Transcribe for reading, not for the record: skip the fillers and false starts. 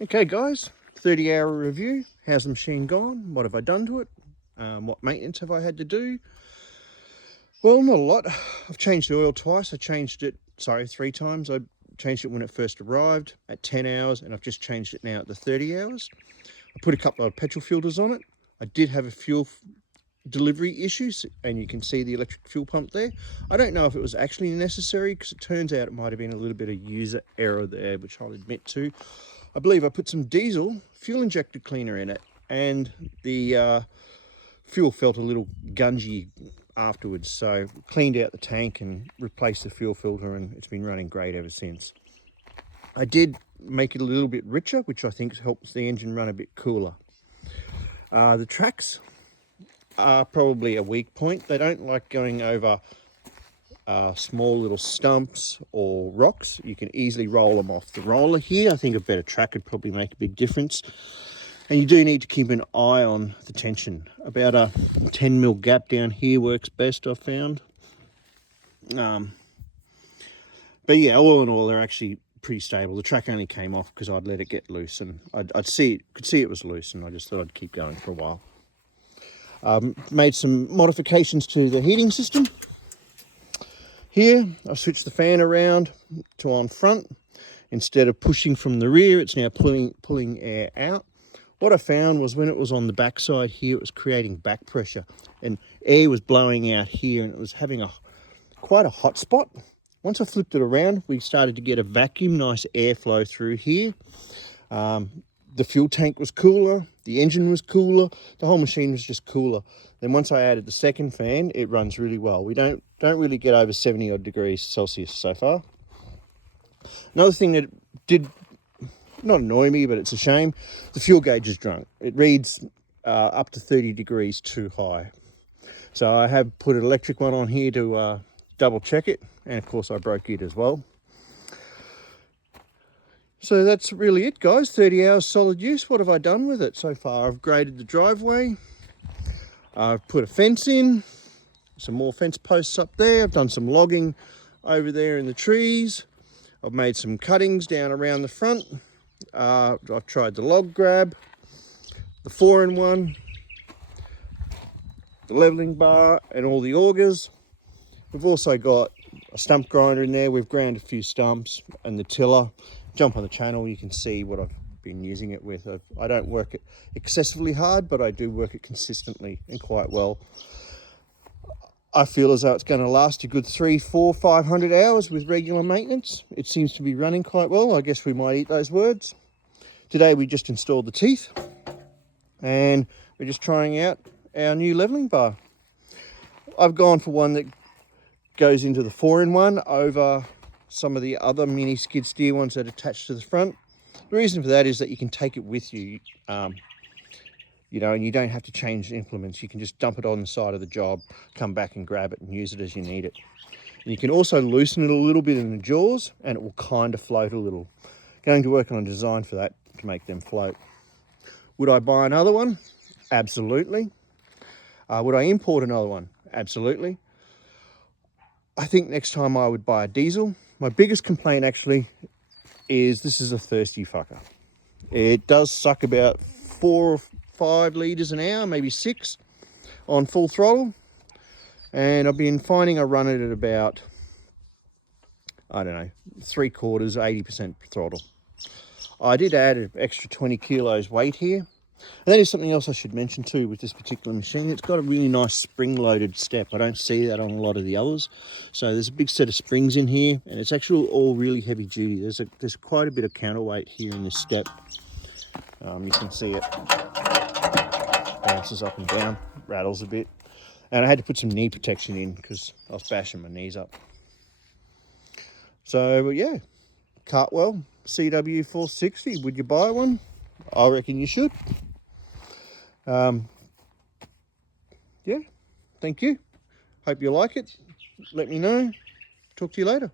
Okay guys, 30-hour review. How's the machine gone? What have I done to it? What maintenance have I had to do? Well, not a lot. I've changed the oil twice. I changed it, sorry, 3 times. I changed it when it first arrived at 10 hours, and I've just changed it now at the 30 hours. I put a couple of petrol filters on it. I did have a fuel delivery issues, and you can see the electric fuel pump there. I don't know if it was actually necessary, because it turns out it might have been a little bit of user error there, which I'll admit to. I believe I put some diesel fuel injector cleaner in it, and the fuel felt a little gungy afterwards, so cleaned out the tank and replaced the fuel filter, and it's been running great ever since. I did make it a little bit richer, which I think helps the engine run a bit cooler. The tracks are probably a weak point. They don't like going over small little stumps or rocks. You can easily roll them off the roller here. I think a better track would probably make a big difference. And you do need to keep an eye on the tension. About a 10mm gap down here works best, I've found. But yeah, all in all, they're actually pretty stable. The track only came off because I'd let it get loose, and could see it was loose, and I just thought I'd keep going for a while. Made some modifications to the heating system. Here, I switched the fan around to on front. Instead of pushing from the rear, it's now pulling air out. What I found was when it was on the back side here, it was creating back pressure, and air was blowing out here, and it was having quite a hot spot. Once I flipped it around, we started to get a vacuum, nice airflow through here. The fuel tank was cooler, the engine was cooler, the whole machine was just cooler. Then once I added the second fan, it runs really well. We don't really get over 70 odd degrees Celsius so far. Another thing that did not annoy me, but it's a shame, the fuel gauge is drunk. It reads up to 30 degrees too high. So I have put an electric one on here to double check it, and of course I broke it as well. So that's really it, guys. 30 hours solid use. What have I done with it so far? I've graded the driveway. I've put a fence in, some more fence posts up there. I've done some logging over there in the trees. I've made some cuttings down around the front. I've tried the log grab, the 4-in-1, the leveling bar, and all the augers. We've also got a stump grinder in there. We've ground a few stumps, and the tiller. Jump on the channel, you can see what I've been using it with. I don't work it excessively hard, but I do work it consistently and quite well. I feel as though it's going to last a good 300, 400, 500 hours with regular maintenance. It seems to be running quite well. I guess we might eat those words. Today we just installed the teeth, and we're just trying out our new leveling bar. I've gone for one that goes into the 4-in-1 over some of the other mini skid steer ones that attach to the front. The reason for that is that you can take it with you, and you don't have to change implements. You can just dump it on the side of the job, come back and grab it and use it as you need it. And you can also loosen it a little bit in the jaws, and it will kind of float a little. Going to work on a design for that to make them float. Would I buy another one? Absolutely. Would I import another one? Absolutely. I think next time I would buy a diesel. My biggest complaint actually is this is a thirsty fucker. It does suck about 4 or 5 litres an hour, maybe 6 on full throttle. And I've been finding I run it at about, I don't know, 3/4, 80% throttle. I did add an extra 20 kilos weight here. And that is something else I should mention too with this particular machine. It's got a really nice spring-loaded step. I don't see that on a lot of the others. So there's a big set of springs in here, and it's actually all really heavy duty. There's quite a bit of counterweight here in this step. You can see it bounces up and down, rattles a bit. And I had to put some knee protection in because I was bashing my knees up. So yeah, Cartwell CW460. Would you buy one? I reckon you should. Yeah, thank you. Hope you like it. Let me know. Talk to you later.